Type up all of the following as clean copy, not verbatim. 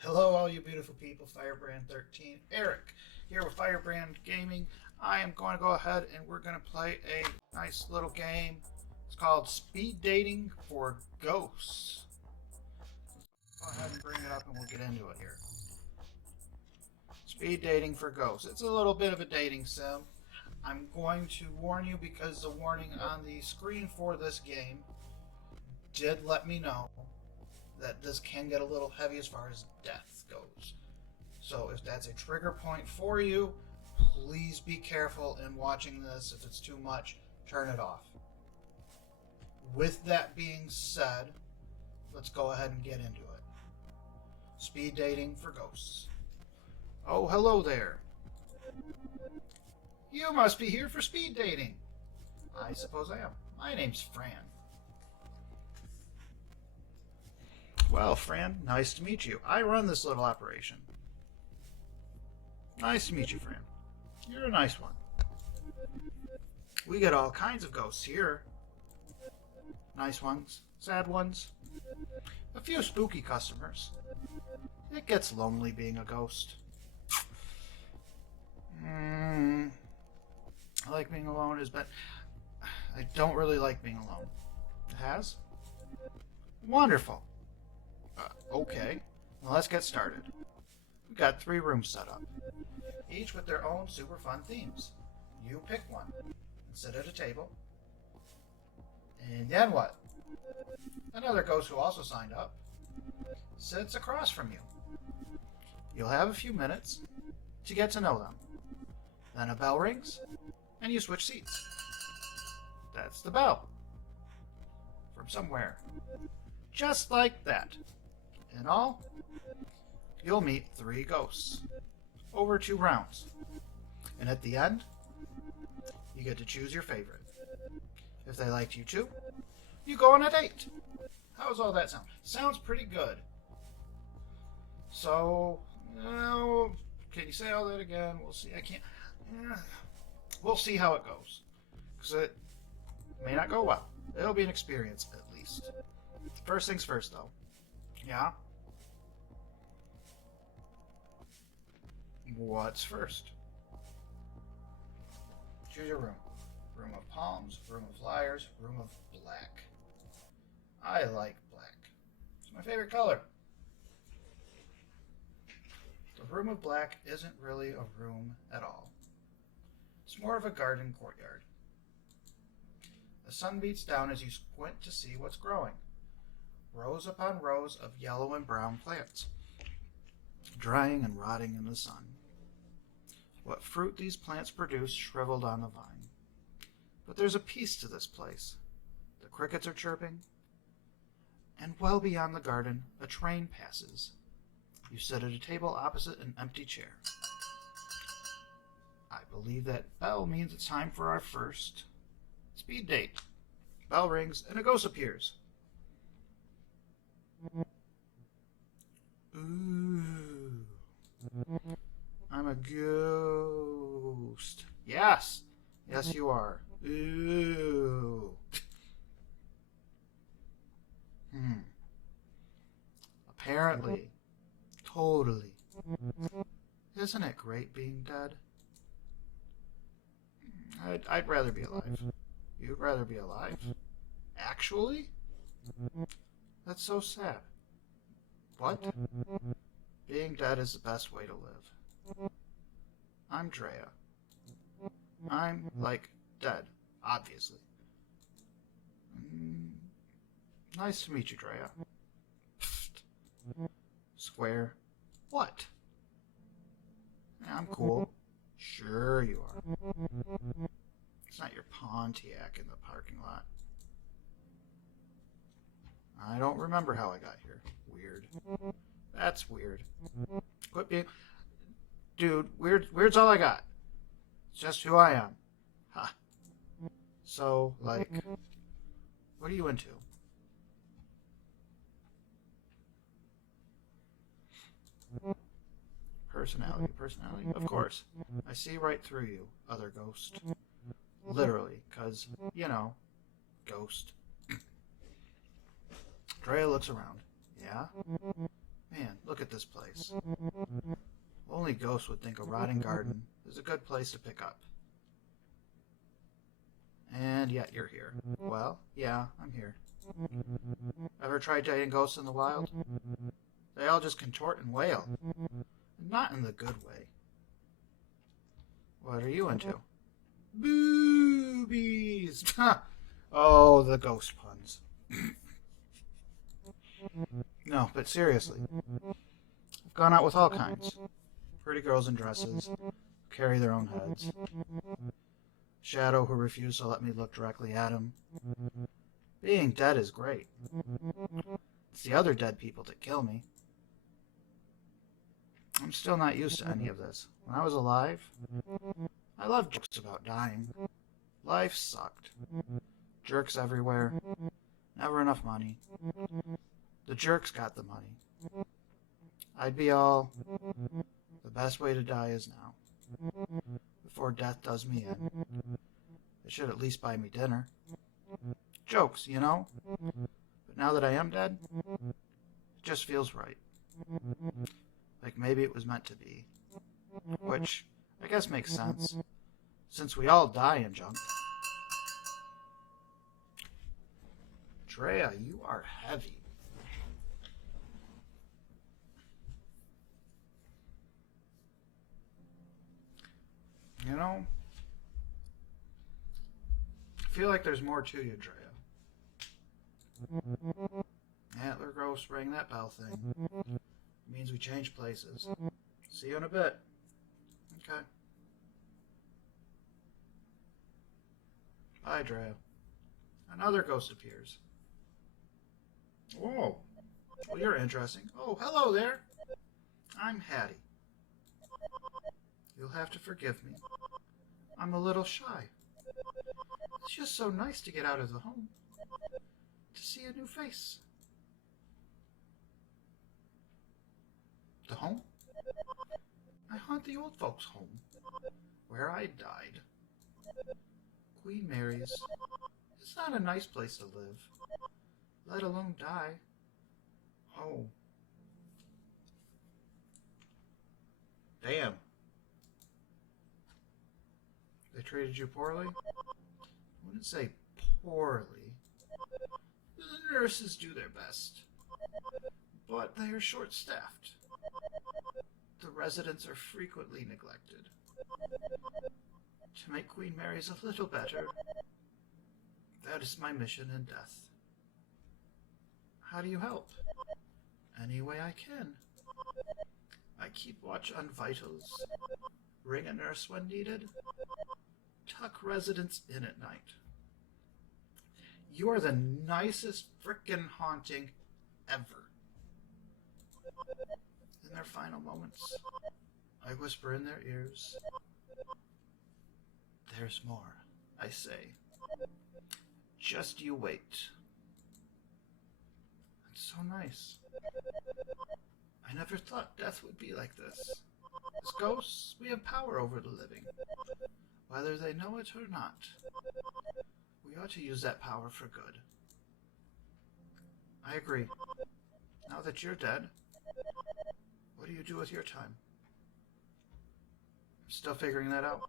Hello, all you beautiful people. Fyrebrand 13, Eric, here with Fyrebrand Gaming. I am going to go ahead and we're going to play a nice little game. It's called Speed Dating for Ghosts. Go ahead and bring it up and we'll get into it here. Speed Dating for Ghosts. It's a little bit of a dating sim. I'm going to warn you because the warning on the screen for this game did let me know that this can get a little heavy as far as death goes. So if that's a trigger point for you, please be careful in watching this. If it's too much, turn it off. With that being said, let's go ahead and get into it. Speed dating for ghosts. Oh, hello there. You must be here for speed dating. I suppose I am. My name's Fran. Well, Fran, nice to meet you. I run this little operation. Nice to meet you, Fran. You're a nice one. We get all kinds of ghosts here. Nice ones, sad ones, a few spooky customers. It gets lonely being a ghost. I like being alone is but I don't really like being alone. It has? Wonderful. Okay, well, let's get started. We've got 3 rooms set up, each with their own super fun themes. You pick one and sit at a table. And then what? Another ghost who also signed up sits across from you. You'll have a few minutes to get to know them. Then a bell rings and you switch seats. That's the bell. From somewhere. Just like that. In all, you'll meet 3 ghosts over 2 rounds. And at the end, you get to choose your favorite. If they liked you too, you go on a date. How's all that sound? Sounds pretty good. So, can you say all that again? We'll see. I can't. We'll see how it goes. Because it may not go well. It'll be an experience, at least. First things first, though. Yeah? What's first? Choose your room. Room of palms, room of liars, room of black. I like black. It's my favorite color. The room of black isn't really a room at all. It's more of a garden courtyard. The sun beats down as you squint to see what's growing. Rows upon rows of yellow and brown plants, drying and rotting in the sun. What fruit these plants produce shriveled on the vine. But there's a peace to this place. The crickets are chirping, and well beyond the garden, a train passes. You sit at a table opposite an empty chair. I believe that bell means it's time for our first speed date. Bell rings, and a ghost appears. Ooh. I'm a ghost. Yes. Yes, you are. Ooh. Apparently. Totally. Isn't it great being dead? I'd rather be alive. You'd rather be alive? Actually? That's so sad. What? Being dead is the best way to live. I'm Drea. I'm, like, dead, obviously. Nice to meet you, Drea. Pfft. Square. What? I'm cool. Sure you are. It's not your Pontiac in the parking lot. I don't remember how I got here. Weird. That's weird. Quit being... Dude, weird's all I got. It's just who I am. Ha. So, like, what are you into? Personality. Of course. I see right through you, other ghost. Literally, 'cause, ghost. Drea looks around. Yeah? Man, look at at this place. Only ghosts would think a rotting garden is a good place to pick up. And yet you're here. Well, yeah, I'm here. Ever tried dating ghosts in the wild? They all just contort and wail. Not in the good way. What are you into? Boobies! Oh, the ghost puns. No, but seriously. I've gone out with all kinds. Pretty girls in dresses, who carry their own heads. Shadow who refused to let me look directly at him. Being dead is great. It's the other dead people that kill me. I'm still not used to any of this. When I was alive, I loved jokes about dying. Life sucked. Jerks everywhere. Never enough money. The jerks got the money. I'd be all, the best way to die is now. Before death does me in. It should at least buy me dinner. Jokes, you know? But now that I am dead, it just feels right. Like maybe it was meant to be. Which, I guess makes sense, since we all die in junk. Drea, you are heavy. You know, I feel like there's more to you, Drea. Antler Ghost rang that bell thing. It means we change places. See you in a bit. Okay. Bye, Drea. Another ghost appears. Whoa. Well, you're interesting. Oh, hello there. I'm Hattie. You'll have to forgive me. I'm a little shy. It's just so nice to get out of the home. To see a new face. The home? I haunt the old folks' home, where I died. Queen Mary's. It's not a nice place to live, let alone die. Oh. Damn. They treated you poorly? I wouldn't say poorly. The nurses do their best, but they are short-staffed. The residents are frequently neglected. To make Queen Mary's a little better, that is my mission in death. How do you help? Any way I can. I keep watch on vitals, ring a nurse when needed, tuck residents in at night. You are the nicest frickin' haunting ever. In their final moments, I whisper in their ears, there's more, I say. Just you wait. It's so nice. I never thought death would be like this. As ghosts, we have power over the living, whether they know it or not. We ought to use that power for good. I agree. Now that you're dead, what do you do with your time? I'm still figuring that out.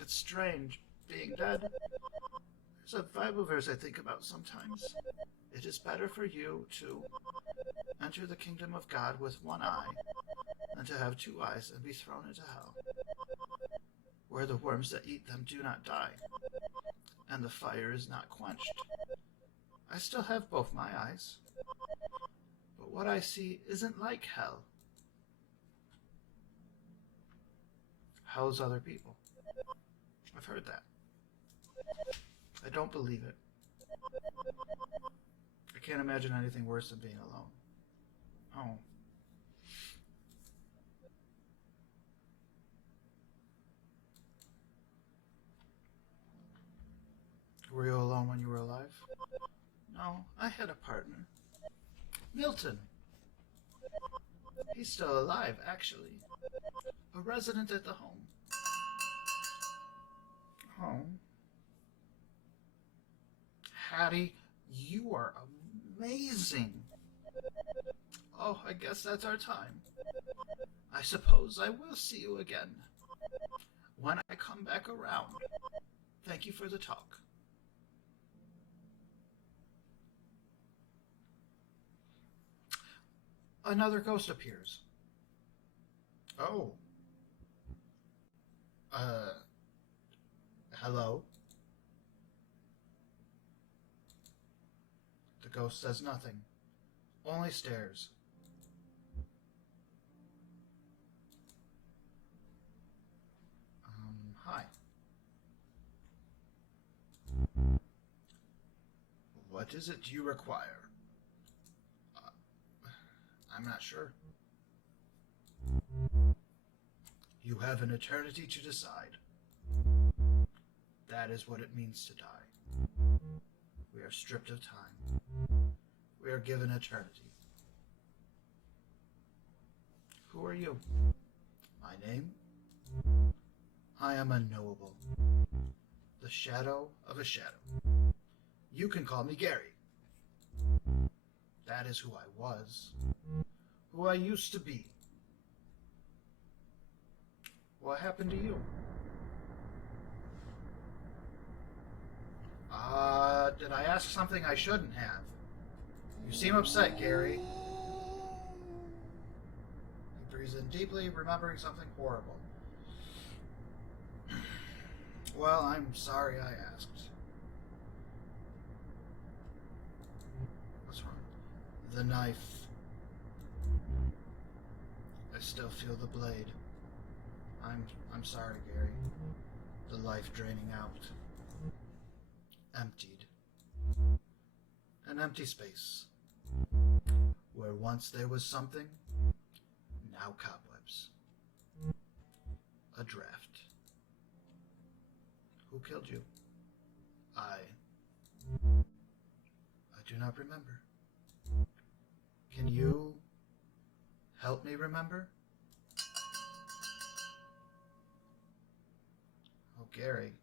It's strange, being dead. There's a Bible verse I think about sometimes. It is better for you to enter the kingdom of God with one eye than to have two eyes and be thrown into hell, where the worms that eat them do not die, and the fire is not quenched. I still have both my eyes, but what I see isn't like hell. Hell's other people. I've heard that. I don't believe it. I can't imagine anything worse than being alone. Oh. Were you alone when you were alive? No, I had a partner. Milton. He's still alive, actually. A resident at the home. Home? Hattie, you are amazing. Oh, I guess that's our time. I suppose I will see you again. When I come back around. Thank you for the talk. Another ghost appears. Oh. Uh, hello? The ghost says nothing, only stares. Hi. What is it you require? Uh, I'm not sure. You have an eternity to decide. That is what it means to die. We are stripped of time. We are given eternity. Who are you? My name? I am unknowable. The shadow of a shadow. You can call me Gary. That is who I was. Who I used to be. What happened to you? Did I ask something I shouldn't have? You seem upset, Gary. He breathes in deeply, remembering something horrible. Well, I'm sorry I asked. What's wrong? The knife. I still feel the blade. I'm sorry, Gary. The life draining out. Emptied. An empty space. Where once there was something, now cobwebs. A draft. Who killed you? I do not remember. Can you help me remember? Oh, Gary.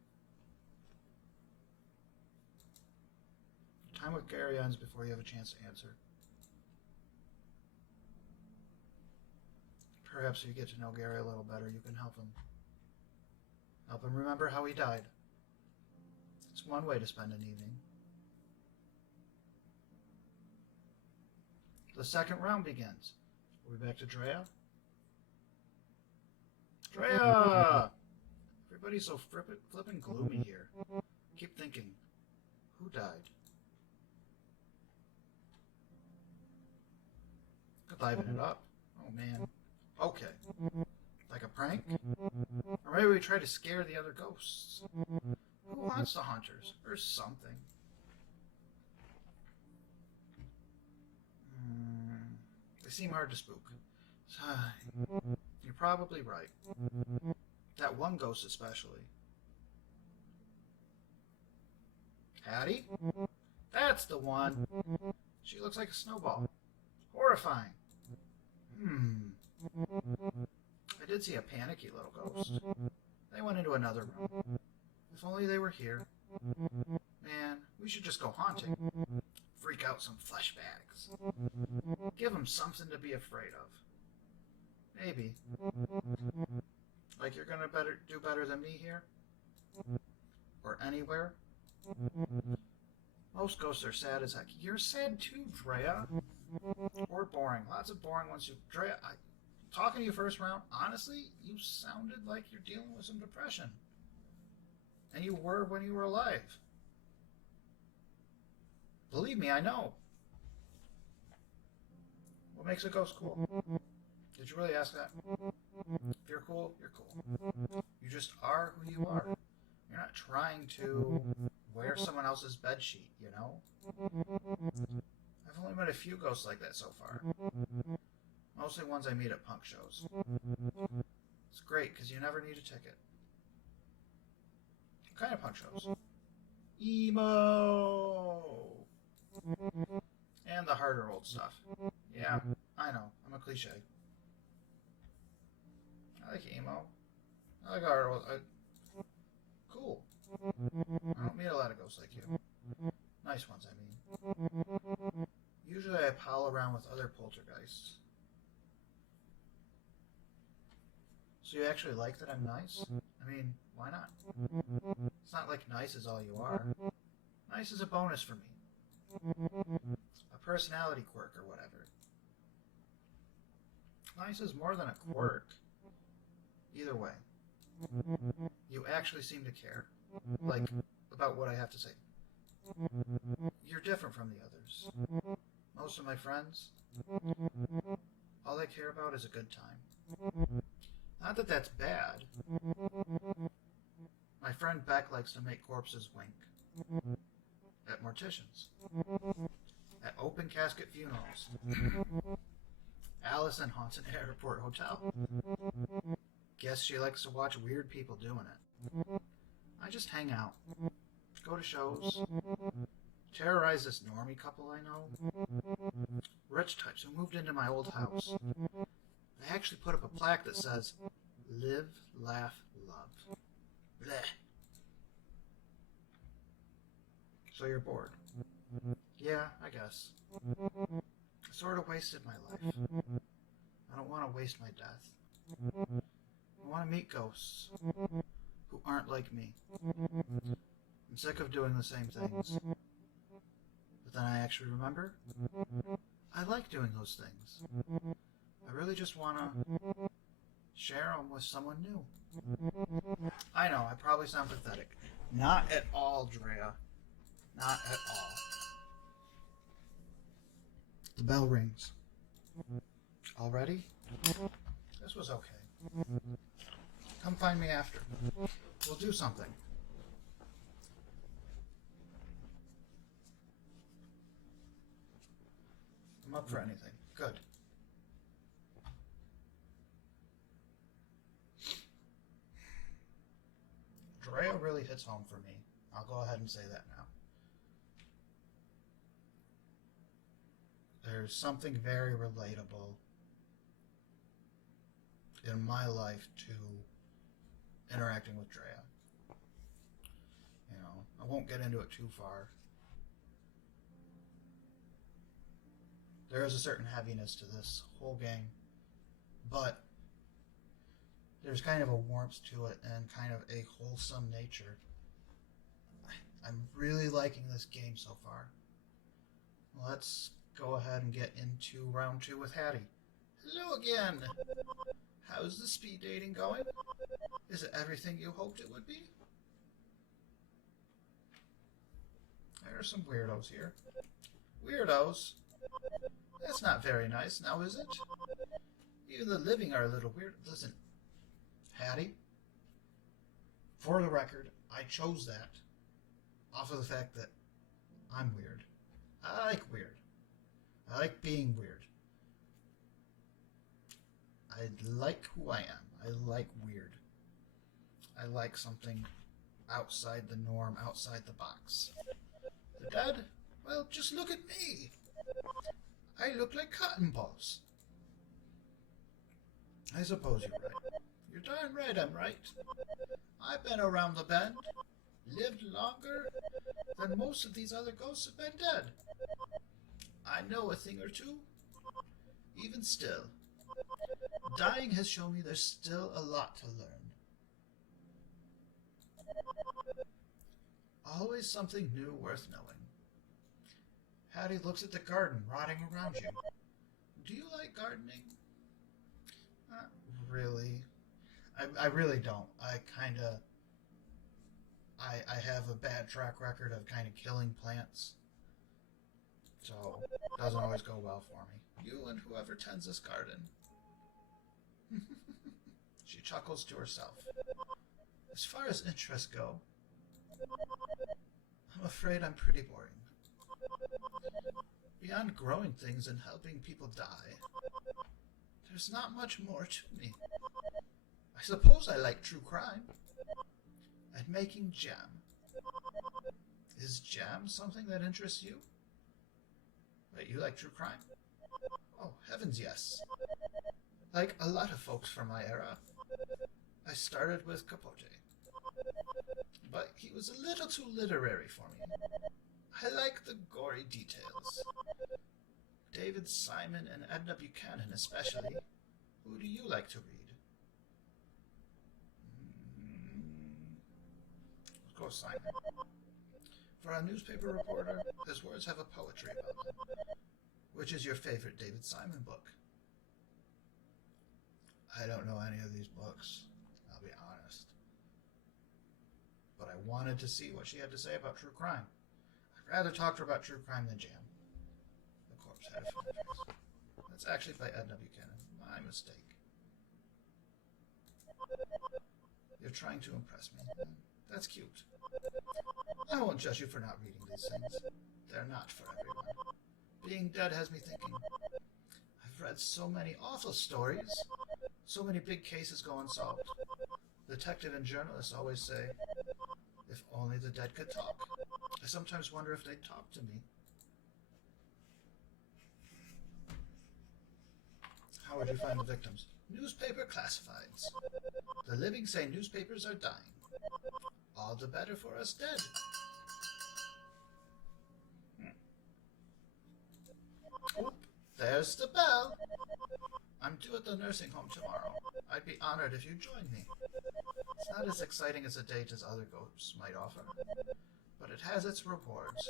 Time with Gary ends before you have a chance to answer. Perhaps if you get to know Gary a little better, you can help him. Help him remember how he died. It's one way to spend an evening. The second round begins. Are we back to Drea? Drea! Everybody's so flippin' gloomy here. Keep thinking. Who died? Could liven it up. Oh, man. Okay. Like a prank? Or maybe we try to scare the other ghosts. Who wants the hunters? Or something. They seem hard to spook. You're probably right. That one ghost especially. Hattie? That's the one. She looks like a snowball. Horrifying. I did see a panicky little ghost. They went into another room. If only they were here. Man, we should just go haunting. Freak out some flesh bags. Give them something to be afraid of. Maybe. Like you're gonna do better than me here? Or anywhere? Most ghosts are sad as heck. You're sad too, Drea. Or boring. Lots of boring ones. Drea, talking to you first round, honestly, you sounded like you're dealing with some depression. And you were when you were alive. Believe me, I know. What makes a ghost cool? Did you really ask that? If you're cool, you're cool. You just are who you are. You're not trying to wear someone else's bedsheet, you know? I've only met a few ghosts like that so far. Mostly ones I meet at punk shows. It's great, because you never need a ticket. What kind of punk shows? Emo! And the harder old stuff. Yeah, I know. I'm a cliche. I like emo. I like harder old... Cool. I don't meet a lot of ghosts like you. Nice ones, I mean. Usually I pal around with other poltergeists. So you actually like that I'm nice? I mean, why not? It's not like nice is all you are. Nice is a bonus for me. A personality quirk or whatever. Nice is more than a quirk. Either way, you actually seem to care. Like, about what I have to say. You're different from the others. Most of my friends, all they care about is a good time. Not that that's bad. My friend Beck likes to make corpses wink. At morticians. At open casket funerals. Allison haunts an airport hotel. Guess she likes to watch weird people doing it. I just hang out. Go to shows. Terrorize this normie couple I know. Rich types who moved into my old house. They actually put up a plaque that says, "Live, laugh, love." Blech. So you're bored? Yeah, I guess. I sort of wasted my life. I don't want to waste my death. I want to meet ghosts who aren't like me. I'm sick of doing the same things. But then I actually remember, I like doing those things. I really just want to share them with someone new. I know, I probably sound pathetic. Not at all, Drea. Not at all. The bell rings. Already? This was okay. Come find me after. We'll do something. I'm up for anything. Good. Drea really hits home for me. I'll go ahead and say that now. There's something very relatable in my life to interacting with Drea. You know, I won't get into it too far. There is a certain heaviness to this whole game, but there's kind of a warmth to it and kind of a wholesome nature. I'm really liking this game so far. Let's go ahead and get into round 2 with Hattie. Hello again! How's the speed dating going? Is it everything you hoped it would be? There are some weirdos here. Weirdos? That's not very nice, now is it? Even the living are a little weird. Listen, Hattie, for the record, I chose that off of the fact that I'm weird. I like weird. I like being weird. I like who I am. I like weird. I like something outside the norm, outside the box. The dead? Well, just look at me. I look like cotton balls. I suppose you're right. You're darn right I'm right. I've been around the bend, lived longer than most of these other ghosts have been dead. I know a thing or two. Even still, dying has shown me there's still a lot to learn. Always something new worth knowing. Hattie looks at the garden rotting around you. Do you like gardening? Not really. I really don't. I have a bad track record of kind of killing plants. So, it doesn't always go well for me. You and whoever tends this garden. She chuckles to herself. As far as interests go, I'm afraid I'm pretty boring. Beyond growing things and helping people die, there's not much more to me. I suppose I like true crime. And making jam. Is jam something that interests you? Wait, you like true crime? Oh, heavens yes. Like a lot of folks from my era. I started with Capote. But he was a little too literary for me. I like the gory details. David Simon and Edna Buchanan especially. Who do you like to read? Of course, Simon. For a newspaper reporter, his words have a poetry about them. Which is your favorite David Simon book? I don't know any of these books, I'll be honest. But I wanted to see what she had to say about true crime. I'd rather talk to her about true crime than jam. The corpse had a funny face. That's actually by Edna Buchanan. My mistake. You're trying to impress me. That's cute. I won't judge you for not reading these things. They're not for everyone. Being dead has me thinking. I've read so many awful stories. So many big cases go unsolved. Detective and journalists always say, if only the dead could talk. I sometimes wonder if they'd talk to me. How would you find the victims? Newspaper classifieds. The living say newspapers are dying. All the better for us dead. Oop, there's the bell. I'm due at the nursing home tomorrow. I'd be honored if you'd join me. It's not as exciting as a date as other ghosts might offer, but it has its rewards.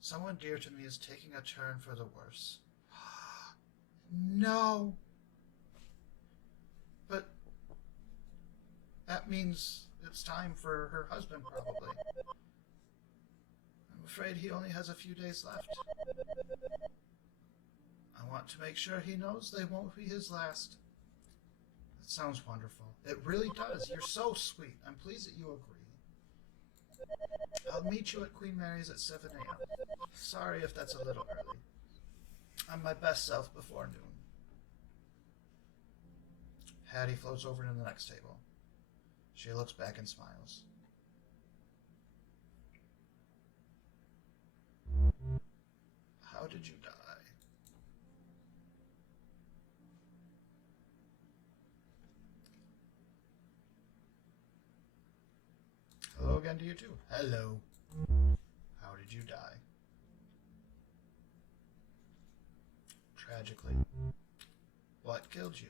Someone dear to me is taking a turn for the worse. No. But that means it's time for her husband, probably. I'm afraid he only has a few days left. I want to make sure he knows they won't be his last. That sounds wonderful. It really does. You're so sweet. I'm pleased that you agree. I'll meet you at Queen Mary's at 7 a.m. Sorry if that's a little early. I'm my best self before noon. Hattie floats over to the next table. She looks back and smiles. How did you die? Hello again to you too. Hello. How did you die? Tragically. What killed you?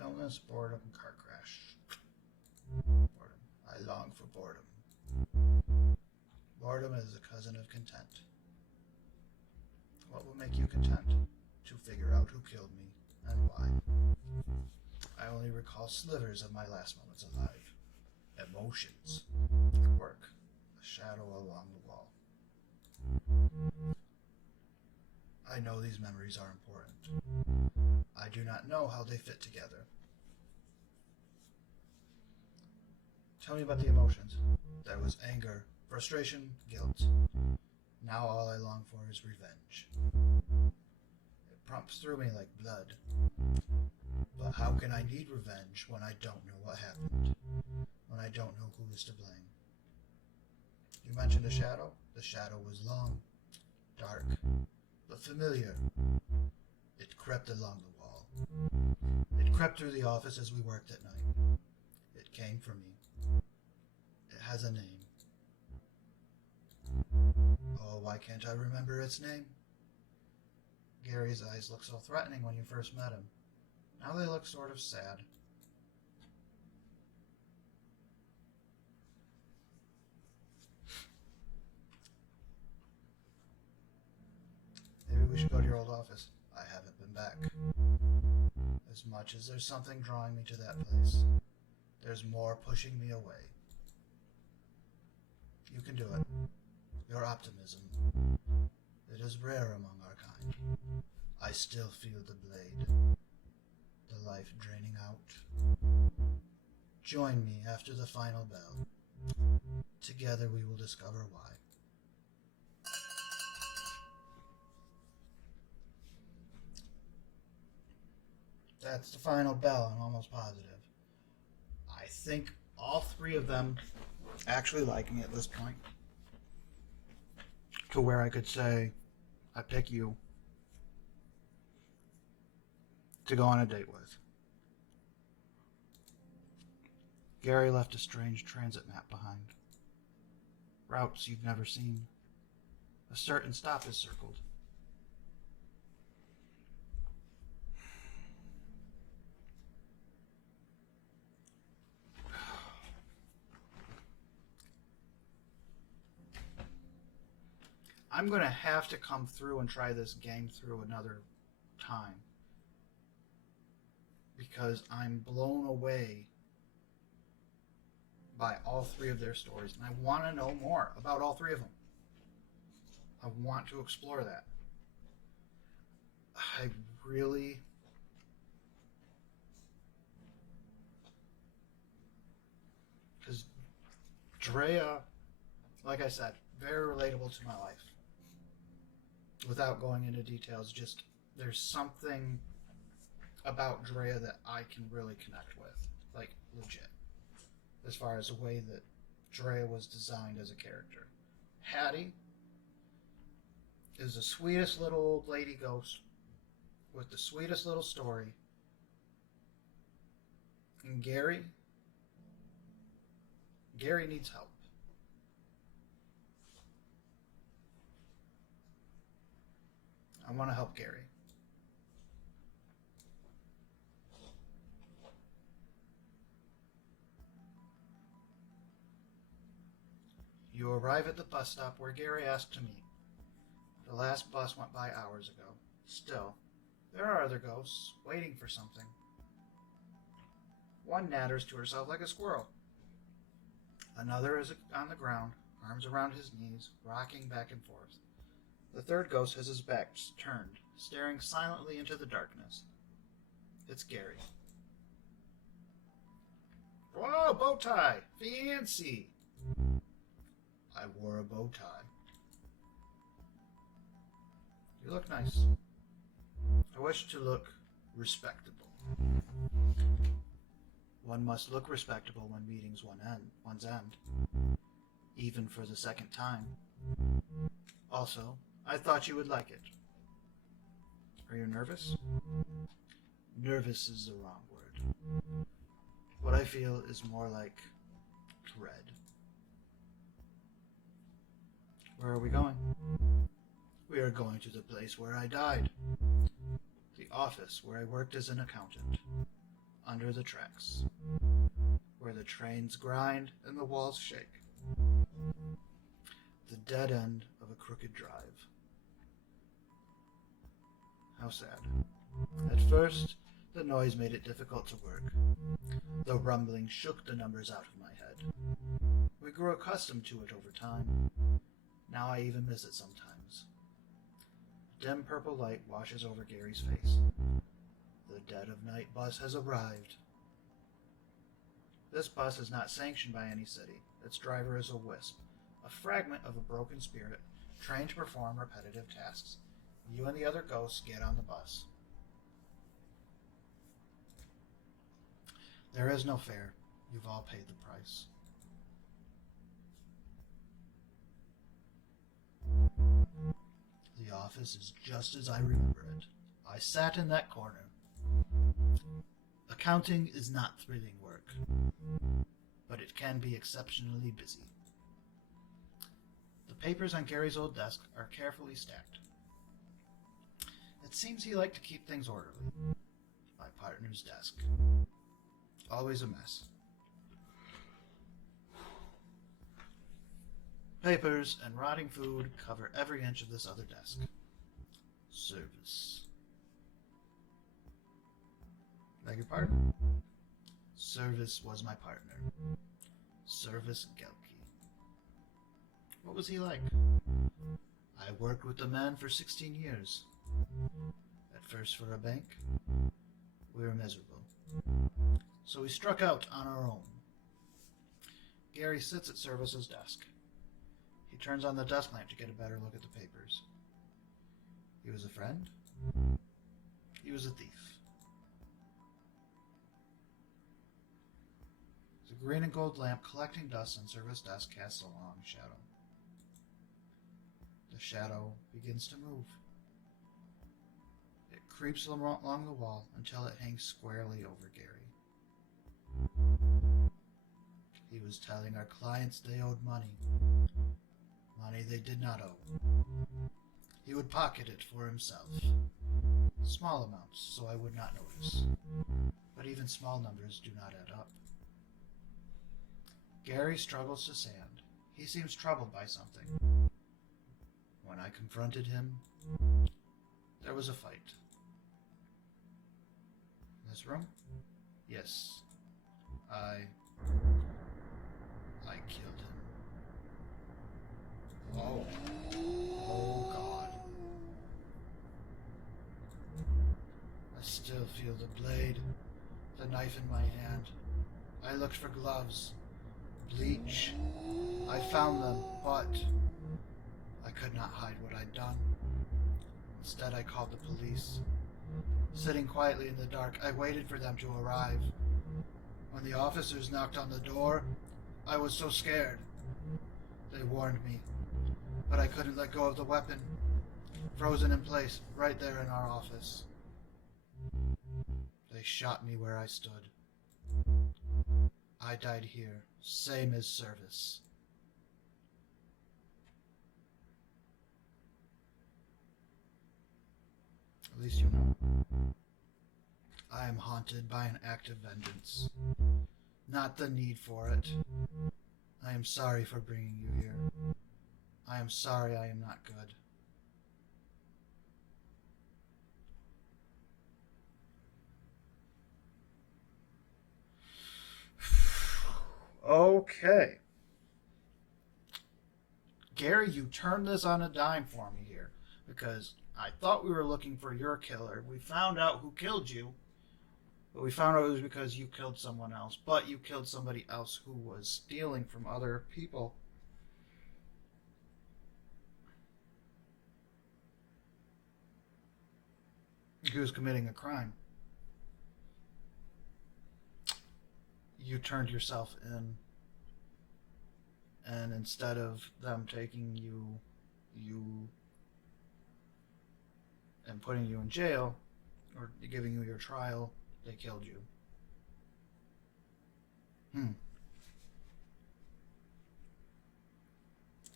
Illness, boredom, car crash. Boredom. I long for boredom. Boredom is a cousin of content. What will make you content? To figure out who killed me and why. I only recall slivers of my last moments alive. Emotions. Work. A shadow along the wall. I know these memories are important. I do not know how they fit together. Tell me about the emotions. There was anger, frustration, guilt. Now all I long for is revenge. It pumps through me like blood. But how can I need revenge when I don't know what happened? When I don't know who is to blame? You mentioned a shadow. The shadow was long, dark, but familiar. It crept along the wall. It crept through the office as we worked at night. It came for me. It has a name. Oh, why can't I remember its name? Gary's eyes looked so threatening when you first met him. Now they look sort of sad. Maybe we should go to your old office. I haven't been back. As much as there's something drawing me to that place, there's more pushing me away. You can do it. Your optimism. It is rare among our kind. I still feel the blade. The life draining out. Join me after the final bell. Together we will discover why. That's the final bell, I'm almost positive. I think all three of them actually like me at this point. To where I could say, I pick you to go on a date with. Gary left a strange transit map behind. Routes you've never seen. A certain stop is circled. I'm going to have to come through and try this game through another time because I'm blown away by all three of their stories, and I want to know more about all three of them. I want to explore that. I really... Because Drea, like I said, very relatable to my life. Without going into details, just there's something about Drea that I can really connect with. Like, legit. As far as the way that Drea was designed as a character. Hattie is the sweetest little old lady ghost with the sweetest little story. And Gary needs help. I want to help Gary. You arrive at the bus stop where Gary asked to meet. The last bus went by hours ago. Still, there are other ghosts waiting for something. One natters to herself like a squirrel. Another is on the ground, arms around his knees, rocking back and forth. The third ghost has his back turned, staring silently into the darkness. It's Gary. Whoa, bow tie! Fancy! I wore a bow tie. You look nice. I wish to look respectable. One must look respectable when meeting's one's end, even for the second time. Also, I thought you would like it. Are you nervous? Nervous is the wrong word. What I feel is more like dread. Where are we going? We are going to the place where I died. The office where I worked as an accountant. Under the tracks. Where the trains grind and the walls shake. The dead end of a crooked drive. How sad. At first, the noise made it difficult to work. The rumbling shook the numbers out of my head. We grew accustomed to it over time. Now I even miss it sometimes. Dim purple light washes over Gary's face. The dead of night bus has arrived. This bus is not sanctioned by any city. Its driver is a wisp, a fragment of a broken spirit, trained to perform repetitive tasks. You and the other ghosts get on the bus. There is no fare. You've all paid the price. The office is just as I remember it. I sat in that corner. Accounting is not thrilling work, but it can be exceptionally busy. The papers on Gary's old desk are carefully stacked. It seems he liked to keep things orderly. My partner's desk. Always a mess. Papers and rotting food cover every inch of this other desk. Service. Beg your pardon? Service was my partner. Service Gelke. What was he like? I worked with the man for 16 years. At first for a bank. We were miserable. So we struck out on our own. Gary sits at Service's desk. He turns on the desk lamp to get a better look at the papers. He was a friend. He was a thief. The green and gold lamp collecting dust on Service desk casts a long shadow. The shadow begins to move. It creeps along the wall until it hangs squarely over Gary. He was telling our clients they owed money. money they did not owe. He would pocket it for himself. Small amounts, so I would not notice. But even small numbers do not add up. Gary struggles to stand. He seems troubled by something. When I confronted him, there was a fight. This room? Yes. I killed him. Oh. Oh, God. I still feel the blade, the knife in my hand. I looked for gloves, bleach. I found them, but I could not hide what I'd done. Instead, I called the police. Sitting quietly in the dark, I waited for them to arrive. When the officers knocked on the door, I was so scared. They warned me, but I couldn't let go of the weapon, frozen in place right there in our office. They shot me where I stood. I died here, same as Service. At least you know. I am haunted by an act of vengeance. Not the need for it. I am sorry for bringing you here. I am sorry I am not good. Okay. Gary, you turned this on a dime for me here, because I thought we were looking for your killer. We found out who killed you, but we found out it was because you killed someone else, but you killed somebody else who was stealing from other people. He was committing a crime. You turned yourself in, and instead of them taking you and putting you in jail or giving you your trial, they killed you.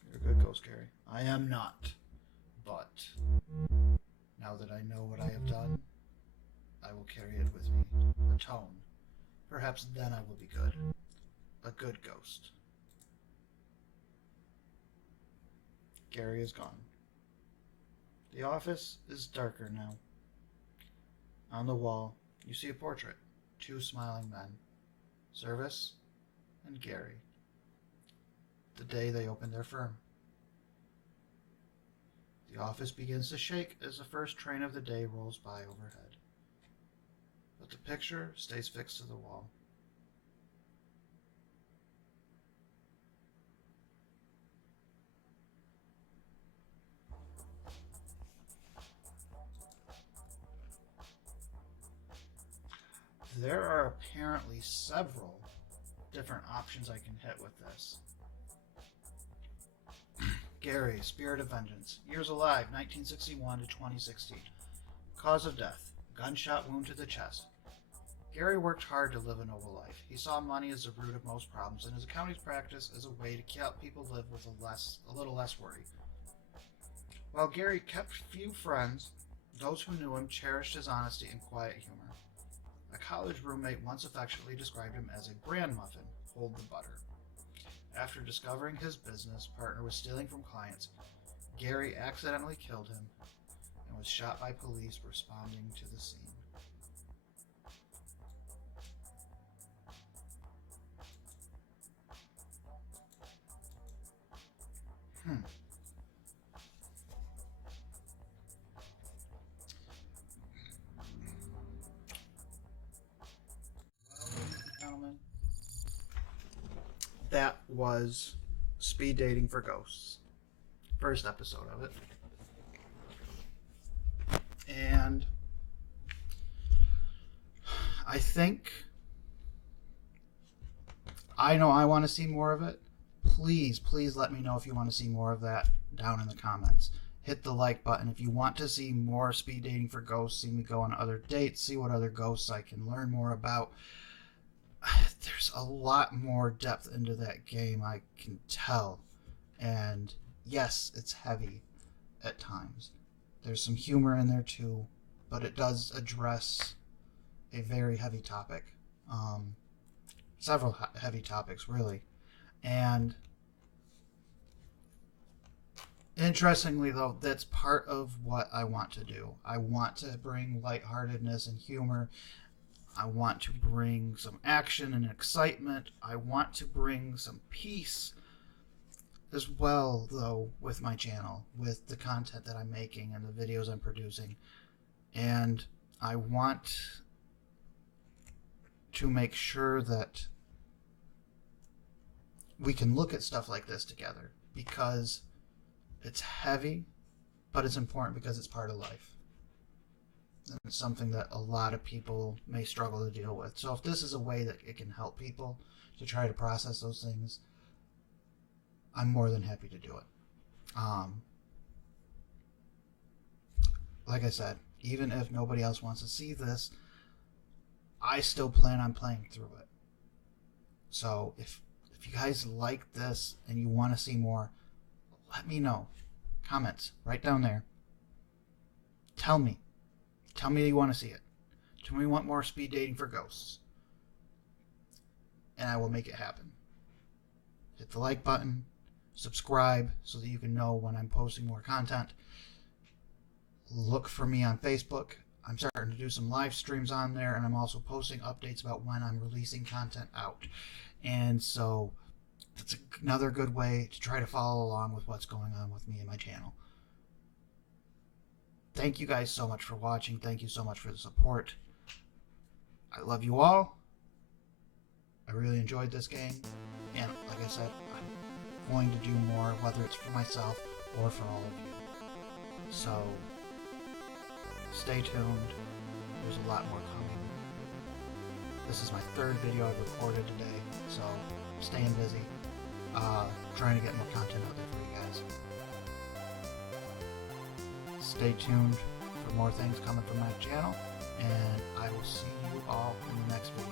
You're a good ghost, Gary. I am not, but now that I know what I have done, I will carry it with me, atone. Perhaps then I will be good. A good ghost. Gary is gone. The office is darker now. On the wall, you see a portrait. 2 smiling men. Service and Gary. The day they opened their firm. The office begins to shake as the first train of the day rolls by overhead. But the picture stays fixed to the wall. There are apparently several different options I can hit with this. Gary, Spirit of Vengeance. Years alive, 1961 to 2016. Cause of death, gunshot wound to the chest. Gary worked hard to live a noble life. He saw money as the root of most problems, and his accounting practice as a way to help people live with a little less worry. While Gary kept few friends, those who knew him cherished his honesty and quiet humor. A college roommate once affectionately described him as a bran muffin, hold the butter. After discovering his business partner was stealing from clients, Gary accidentally killed him and was shot by police responding to the scene. Gentlemen, that was Speed Dating for Ghosts. First episode of it. And I think I know I want to see more of it. Please let me know if you want to see more of that down in the comments. Hit the like button if you want to see more Speed Dating for Ghosts, see me go on other dates, see what other ghosts I can learn more about. There's a lot more depth into that game, I can tell. And yes, it's heavy at times. There's some humor in there too, but it does address a very heavy topic. Several heavy topics, really. And interestingly, though, that's part of what I want to do. I want to bring lightheartedness and humor. I want to bring some action and excitement. I want to bring some peace as well, though, with my channel, with the content that I'm making and the videos I'm producing. And I want to make sure that we can look at stuff like this together, because it's heavy, but it's important because it's part of life. And it's something that a lot of people may struggle to deal with. So if this is a way that it can help people to try to process those things, I'm more than happy to do it. Like I said, even if nobody else wants to see this, I still plan on playing through it. So if you guys like this and you want to see more, let me know. Comments right down there. Tell me that you want to see it. Tell me you want more speed dating for ghosts, and I will make it happen. Hit the like button, subscribe so that you can know when I'm posting more content. Look for me on Facebook. I'm starting to do some live streams on there, and I'm also posting updates about when I'm releasing content out. And so that's another good way to try to follow along with what's going on with me and my channel. Thank you guys so much for watching. Thank you so much for the support. I love you all. I really enjoyed this game. And like I said, I'm going to do more, whether it's for myself or for all of you. So stay tuned. There's a lot more coming. This is my third video I've recorded today, so I'm staying busy. Trying to get more content out there for you guys. Stay tuned for more things coming from my channel, and I will see you all in the next video.